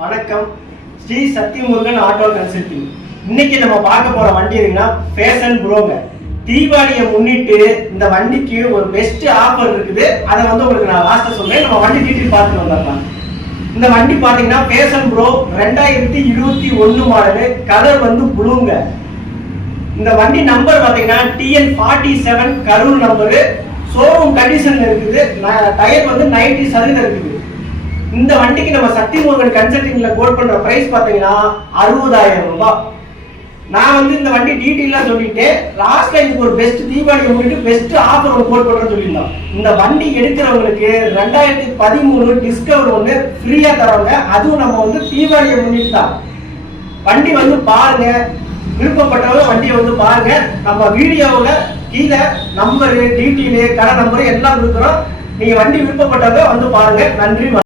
வணக்கம். Shri Sathyamurugan auto consulting. இன்னைக்கு நம்ம பார்க்க போற வண்டி இருக்குன்னா ஃபேஷன் ப்ரோங்க. தீபாவளியை முன்னிட்டு இந்த வண்டிக்கு ஒரு பெஸ்ட் ஆஃபர் இருக்குது. அதை உங்களுக்கு நான் லாஸ்ட்ல சொல்றேன். நம்ம வண்டி டீட்டெயில் பார்த்துட்டு வந்துடலாம். இந்த வண்டி பாத்தீங்கன்னா ஃபேஷன் ப்ரோ 2021 மாடலு. கலர் ப்ளூங்க. இந்த வண்டி நம்பர் பாத்தீங்கன்னா TN47 கரூர் நம்பரு. ஷோரூம் கண்டிஷன்ல இருக்குது. டயர் 90% இருக்குது. இந்த வண்டிக்கு நம்ம சத்தியமுருகன் கன்சல்டிங்ல கோட் பண்ற பிரைஸ் பாத்தீங்கன்னா 60,000 ரூபாய். நான் இந்த வண்டி டீட்டெயிலா சொல்லிட்டேன். லாஸ்ட்ல இதுக்கு ஒரு பெஸ்ட் தீபாவளி முன்னிட்டு பெஸ்ட் ஆஃபர் ஒரு கோட் பண்றேன்னு சொல்லியிருந்தோம். இந்த வண்டி எடுக்கிறவங்களுக்கு 2013 டிஸ்கவர் ஒன்று ஃப்ரீயா தராங்க. அதுவும் நம்ம தீபாவளியை முன்னிட்டு தான். வண்டி பாருங்க. விருப்பப்பட்டவங்க வண்டியை பாருங்க. நம்ம வீடியோவுல கீழே நம்பரு, டீட்டெயிலு, கடை நம்பரு எல்லாம் கொடுக்குறோம். நீங்க வண்டி விருப்பப்பட்டவங்க பாருங்க. நன்றி.